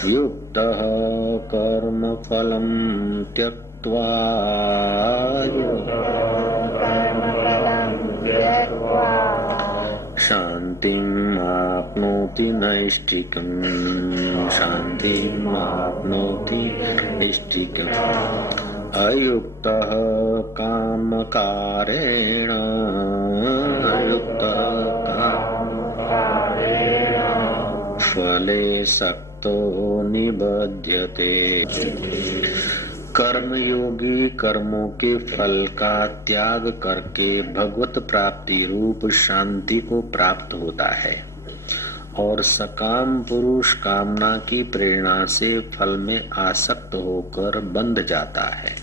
युक्तः कर्मफलं त्यक्त्वा शान्तिम् आप्नोति नैष्ठिकम् शान्तिम् आप्नोति नैष्ठिकम् अयुक्तः कामकारेण अयुक्तः फले सक्तो निबध्यते। कर्मयोगी कर्मों के फल का त्याग करके भगवत प्राप्ति रूप शांति को प्राप्त होता है और सकाम पुरुष कामना की प्रेरणा से फल में आसक्त होकर बंध जाता है।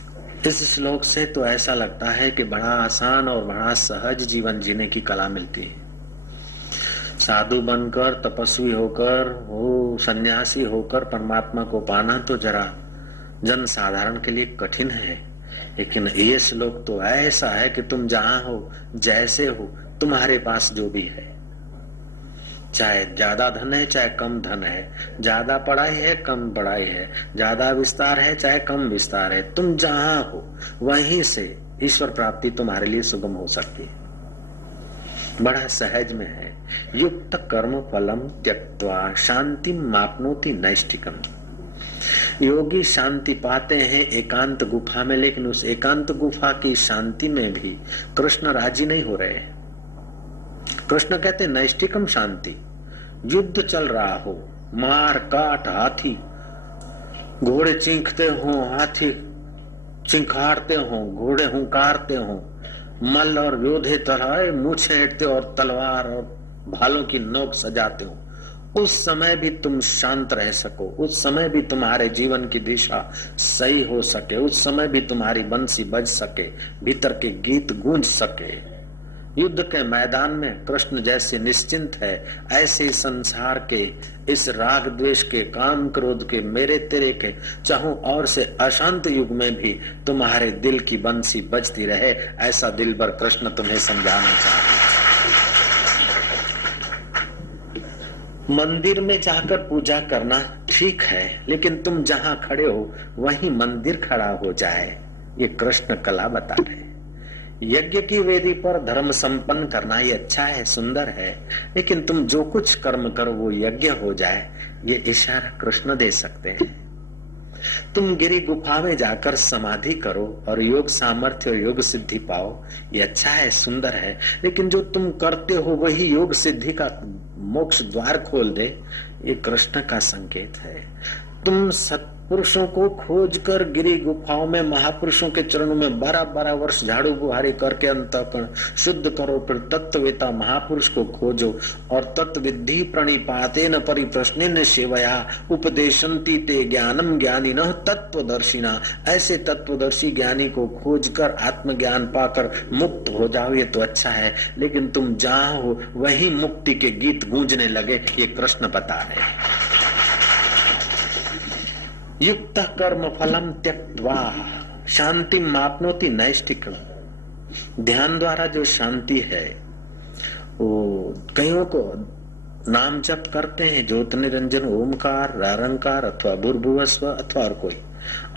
इस श्लोक से तो ऐसा लगता है कि बड़ा आसान और बड़ा सहज जीवन जीने की कला मिलती है। साधु बनकर, तपस्वी होकर, वो सन्यासी होकर परमात्मा को पाना तो जरा जन साधारण के लिए कठिन है, लेकिन ये श्लोक तो ऐसा है कि तुम जहां हो, जैसे हो, तुम्हारे पास जो भी है, चाहे ज्यादा धन है चाहे कम धन है, ज्यादा पढ़ाई है कम पढ़ाई है, ज्यादा विस्तार है चाहे कम विस्तार है, तुम जहां हो वहीं से ईश्वर प्राप्ति तुम्हारे लिए सुगम हो सकती है। बड़ा सहज में है। युक्त कर्म फलम त्यक्त्वा शांतिम माप्नोति नैष्ठिकम्। योगी शांति पाते हैं एकांत गुफा में, लेकिन उस एकांत गुफा की शांति में भी कृष्ण राजी नहीं हो रहे। कृष्ण कहते नैष्ठिकम शांति, युद्ध चल रहा हो, मार काट, हाथी घोड़े चींखते हो, हाथी चिंखारते हो, घोड़े हुंकारते हो, मल और योधे तरह मुँह छेड़ते और तलवार और भालों की नोक सजाते हो, उस समय भी तुम शांत रह सको, उस समय भी तुम्हारे जीवन की दिशा सही हो सके, उस समय भी तुम्हारी बंसी बज सके, भीतर के गीत गूंज सके। युद्ध के मैदान में कृष्ण जैसे निश्चिंत है, ऐसे ही संसार के इस राग द्वेष के, काम क्रोध के, मेरे तेरे के चाहूं और से अशांत युग में भी तुम्हारे दिल की बंसी बजती रहे, ऐसा दिलबर कृष्ण तुम्हें समझाना चाहते हैं। मंदिर में जाकर पूजा करना ठीक है, लेकिन तुम जहां खड़े हो वहीं मंदिर खड़ा हो जाए, ये कृष्ण कला बता रहे। यज्ञ की वेदी पर धर्म संपन्न करना ये अच्छा है, सुंदर है, लेकिन तुम जो कुछ कर्म करो वो यज्ञ हो जाए, ये इशारा कृष्ण दे सकते हैं। तुम गिरी गुफा में जाकर समाधि करो और योग सामर्थ्य और योग सिद्धि पाओ, ये अच्छा है, सुंदर है, लेकिन जो तुम करते हो वही योग सिद्धि का मोक्ष द्वार खोल दे, ये कृष्ण का संकेत है। तुम सत्पुरुषों को खोजकर गिरी गुफाओं में महापुरुषों के चरणों में 12-12 वर्ष झाड़ू बुहारी करके अंतःकरण शुद्ध करो, फिर तत्ववेता महापुरुष को खोजो और तत्विद्धि प्रणिपातेन परिप्रश्नेन सेवया उपदेशन्ति ते ज्ञानम ज्ञानिनः तत्वदर्शिना। ऐसे तत्वदर्शी ज्ञानी को खोजकर आत्मज्ञान पाकर मुक्त हो जाओ, ये तो अच्छा है, लेकिन तुम जहां हो वही मुक्ति के गीत गूंजने लगे, ये कृष्ण बता रहे। युक्त कर्म फलम त्यक्त्वा शांति मापनोति नैष्ठिकम्। ध्यान द्वारा जो शांति है, वो कईयों को नाम जप करते हैं, ज्योत निरंजन ओमकार, रारंकार अथवा भूर्भुवस्व अथवा और कोई,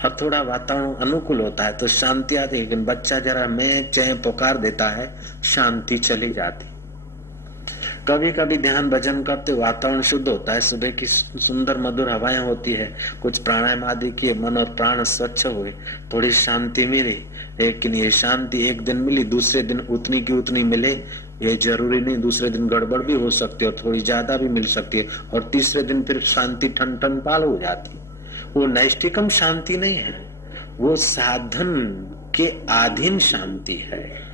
और थोड़ा वातावरण अनुकूल होता है तो शांति आती है, लेकिन बच्चा जरा मैं चैं पुकार देता है, शांति चली जाती। कभी कभी ध्यान भजन करते वातावरण शुद्ध होता है, सुबह की सुंदर मधुर हवाएं होती है, कुछ प्राणायाम आदि किए, मन और प्राण स्वच्छ हुए, थोड़ी शांति मिली, लेकिन ये शांति एक दिन मिली, दूसरे दिन उतनी की उतनी मिले ये जरूरी नहीं, दूसरे दिन गड़बड़ भी हो सकती है और थोड़ी ज्यादा भी मिल सकती है, और तीसरे दिन फिर शांति ठन ठन पाल हो जाती है। वो नैष्ठिकम शांति नहीं है, वो साधन के अधीन शांति है।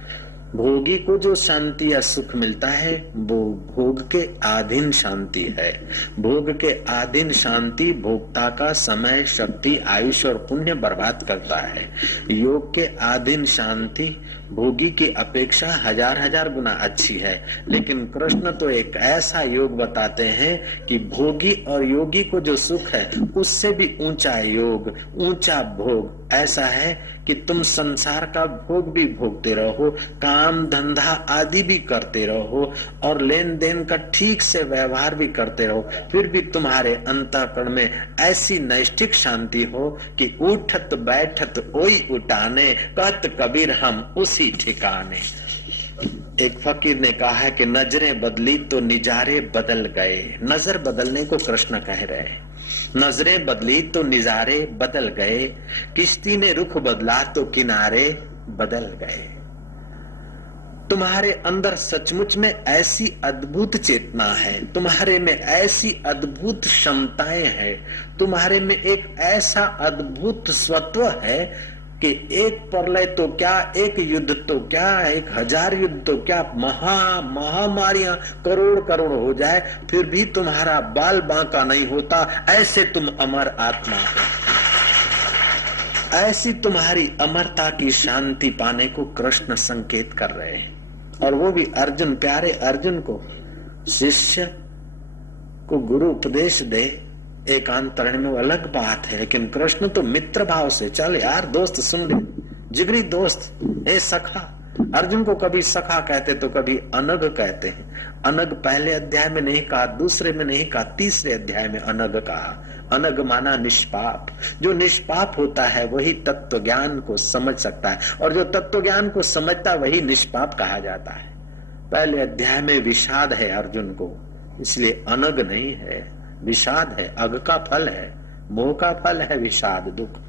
भोगी को जो शांति या सुख मिलता है वो भोग के अधीन शांति है। भोग के अधीन शांति भोक्ता का समय, शक्ति, आयुष और पुण्य बर्बाद करता है। योग के अधीन शांति भोगी की अपेक्षा हजार हजार गुना अच्छी है, लेकिन कृष्ण तो एक ऐसा योग बताते हैं कि भोगी और योगी को जो सुख है उससे भी ऊंचा योग, ऊंचा भोग ऐसा है कि तुम संसार का भोग भी भोगते रहो, काम धंधा आदि भी करते रहो और लेन देन का ठीक से व्यवहार भी करते रहो, फिर भी तुम्हारे अंतःकरण में ऐसी नैष्ठिक शांति हो कि उठत बैठत ओई उठाने, कहत कबीर हम उसी ठिकाने। एक फकीर ने कहा है कि नजरें बदली तो निजारे बदल गए। नजर बदलने को कृष्ण कह रहे हैं। नजरें बदली तो निजारे बदल गए, किश्ती ने रुख बदला तो किनारे बदल गए। तुम्हारे अंदर सचमुच में ऐसी अद्भुत चेतना है, तुम्हारे में ऐसी अद्भुत क्षमताएं हैं, तुम्हारे में एक ऐसा अद्भुत स्वत्व है कि एक प्रलय तो क्या, एक युद्ध तो क्या, 1000 युद्ध तो क्या, महामारियां करोड़ करोड़ हो जाए फिर भी तुम्हारा बाल बांका नहीं होता। ऐसे तुम अमर आत्मा हो। ऐसी तुम्हारी अमरता की शांति पाने को कृष्ण संकेत कर रहे हैं। और वो भी अर्जुन, प्यारे अर्जुन को, शिष्य को गुरु उपदेश दे एकांतरण में वो अलग बात है, लेकिन कृष्ण तो मित्र भाव से, चल यार दोस्त सुन ले, जिगरी दोस्त, ए सखा। अर्जुन को कभी सखा कहते तो कभी अनग कहते हैं। अनग पहले अध्याय में नहीं कहा, दूसरे में नहीं कहा, तीसरे अध्याय में अनग कहा। अनग माना निष्पाप। जो निष्पाप होता है वही तत्व ज्ञान को समझ सकता है, और जो तत्व ज्ञान को समझता है वही निष्पाप कहा जाता है। पहले अध्याय में विषाद है अर्जुन को, इसलिए अनग नहीं है, विषाद है। अग का फल है, मोह का फल है विषाद, दुख।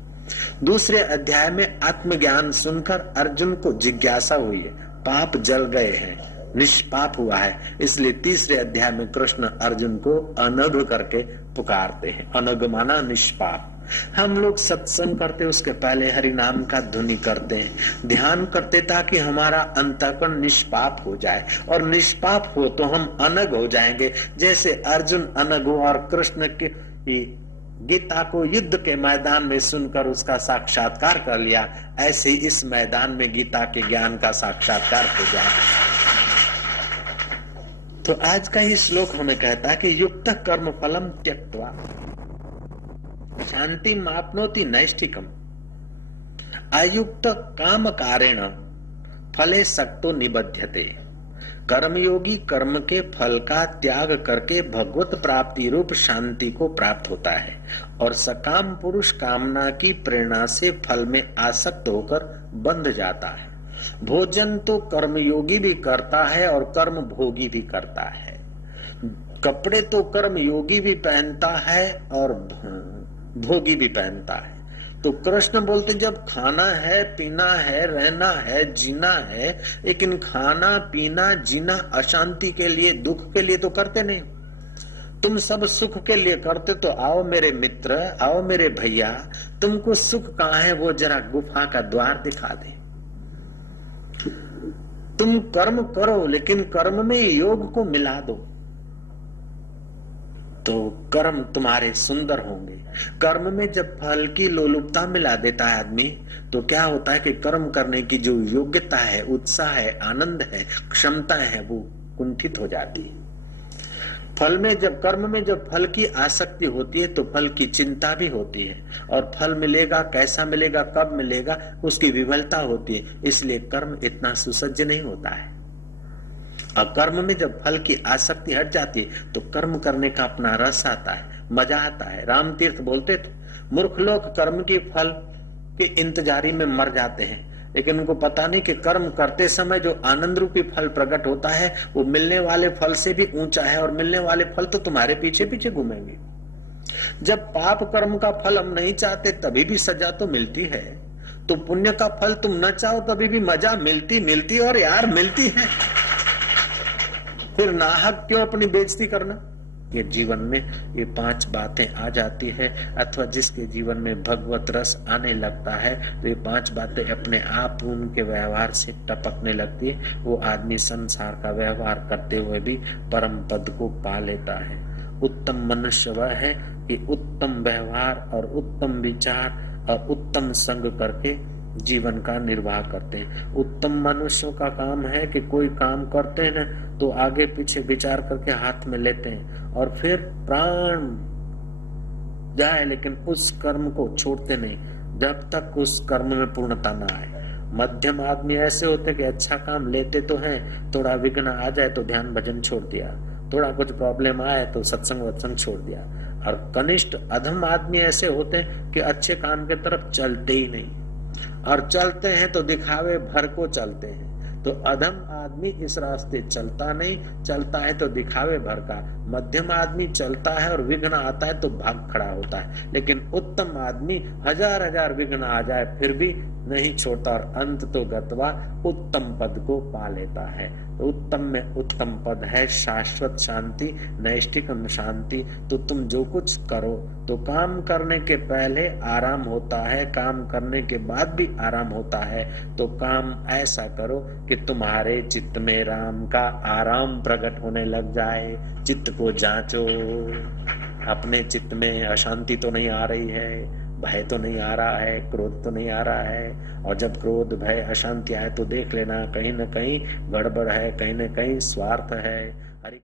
दूसरे अध्याय में आत्मज्ञान सुनकर अर्जुन को जिज्ञासा हुई है, पाप जल गए हैं, निष्पाप हुआ है, इसलिए तीसरे अध्याय में कृष्ण अर्जुन को अनग करके पुकारते हैं। अनग माना निष्पाप। हम लोग सत्संग करते उसके पहले हरि नाम का ध्वनि करते हैं, ध्यान करते ताकि हमारा अंतःकरण निष्पाप हो जाए, और निष्पाप हो तो हम अनग हो जाएंगे। जैसे अर्जुन अनग हो और कृष्ण की गीता को युद्ध के मैदान में सुनकर उसका साक्षात्कार कर लिया, ऐसे इस मैदान में गीता के ज्ञान का साक्षात्कार हो जाए। तो आज का ये श्लोक हमें कहता है कि युक्त कर्म फलम त्यक्त्वा शांति मापनोति नैष्ठिकम अयुक्त काम कारेण फले सक्तो निबध्यते। कर्मयोगी कर्म के फल का त्याग करके भगवत प्राप्ति रूप शांति को प्राप्त होता है, और सकाम पुरुष कामना की प्रेरणा से फल में आसक्त होकर बंध जाता है। भोजन तो कर्मयोगी भी करता है और कर्म भोगी भी करता है। कपड़े तो कर्मयोगी भी पहनता है और भोगी भी पहनता है। तो कृष्ण बोलते जब खाना है, पीना है, रहना है, जीना है, लेकिन खाना पीना जीना अशांति के लिए, दुख के लिए तो करते नहीं। तुम सब सुख के लिए करते, तो आओ मेरे मित्र, आओ मेरे भैया, तुमको सुख कहाँ है वो जरा गुफा का द्वार दिखा दे। तुम कर्म करो, लेकिन कर्म में योग को मिला दो, तो कर्म तुम्हारे सुंदर होंगे। कर्म में जब फल की लोलुपता मिला देता है आदमी, तो क्या होता है कि कर्म करने की जो योग्यता है, उत्साह है, आनंद है, क्षमता है, वो कुंठित हो जाती है। फल में जब, कर्म में जब फल की आसक्ति होती है तो फल की चिंता भी होती है, और फल मिलेगा, कैसा मिलेगा, कब मिलेगा, उसकी विफलता होती है। इसलिए कर्म इतना सुसज्ज नहीं होता है। और कर्म में जब फल की आसक्ति हट जाती है तो कर्म करने का अपना रस आता है, मजा आता है। राम तीर्थ बोलते थे, मूर्ख लोग कर्म के फल के इंतजारी में मर जाते हैं, लेकिन उनको पता नहीं कि कर्म करते समय जो आनंद रूपी फल प्रकट होता है वो मिलने वाले फल से भी ऊंचा है, और मिलने वाले फल तो तुम्हारे पीछे पीछे घूमेंगे। जब पाप कर्म का फल हम नहीं चाहते तभी भी सजा तो मिलती है, तो पुण्य का फल तुम न चाहो तभी भी मजा मिलती और यार मिलती है। फिर नाहक क्यों अपनी बेइज्जती करना। ये जीवन में ये 5 बातें आ जाती है, अथवा जिसके जीवन में भगवत रस आने लगता है तो ये 5 बातें अपने आप उनके व्यवहार से टपकने लगती है। वो आदमी संसार का व्यवहार करते हुए भी परम पद को पा लेता है। उत्तम मनुष्य वह है कि उत्तम व्यवहार और उत्तम विचार और उत्तम संग करके जीवन का निर्वाह करते हैं। उत्तम मनुष्यों का काम है कि कोई काम करते हैं ना तो आगे पीछे विचार करके हाथ में लेते हैं और फिर प्राण जाए लेकिन उस कर्म को छोड़ते नहीं जब तक उस कर्म में पूर्णता ना आए। मध्यम आदमी ऐसे होते कि अच्छा काम लेते तो हैं, थोड़ा विघ्न आ जाए तो ध्यान भजन छोड़ दिया, थोड़ा कुछ प्रॉब्लम आए तो सत्संग वत्संग छोड़ दिया। और कनिष्ठ अधम आदमी ऐसे होते हैं कि अच्छे काम के तरफ चलते ही नहीं, और चलते हैं तो दिखावे भर को चलते हैं। तो अधम आदमी इस रास्ते चलता नहीं, चलता है तो दिखावे भर का। मध्यम आदमी चलता है और विघ्न आता है तो भाग खड़ा होता है, लेकिन उत्तम आदमी हजार हजार विघ्न आ जाए फिर भी नहीं छोड़ता और अंत तो गत्वा उत्तम पद को पा लेता है। तो उत्तम में उत्तम पद है शाश्वत शांति, नैष्ठिकम शांति। तो तुम जो कुछ करो तो काम करने के पहले आराम होता है, काम करने के बाद भी आराम होता है। तो काम ऐसा करो कि तुम्हारे चित्त में राम का आराम प्रकट होने लग जाए। चित्त को जांचो, अपने चित्त में अशांति तो नहीं आ रही है, भय तो नहीं आ रहा है, क्रोध तो नहीं आ रहा है। और जब क्रोध भय अशांति आए तो देख लेना कहीं न कहीं गड़बड़ है, कहीं न कहीं स्वार्थ है।